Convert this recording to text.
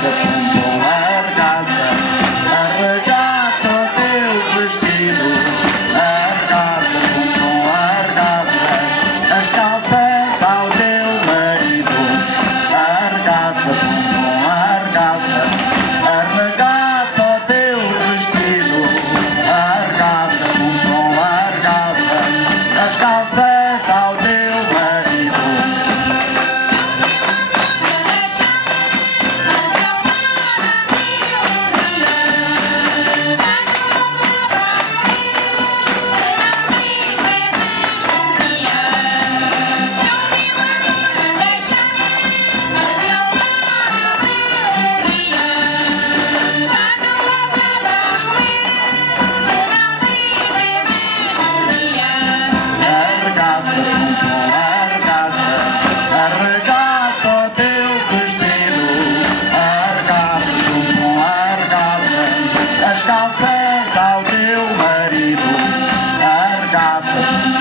arregaça, pum, arregaça, arregaça o teu vestido, arregaça, pum, arregaça, as calças ao teu marido, arregaça, pum, arregaça, arregaça o teu vestido, arregaça, pum, arregaça, as calças ao teu marido. Arregaça o teu vestido, arregaça, pum, arregaça, as calças ao teu marido, arregaça,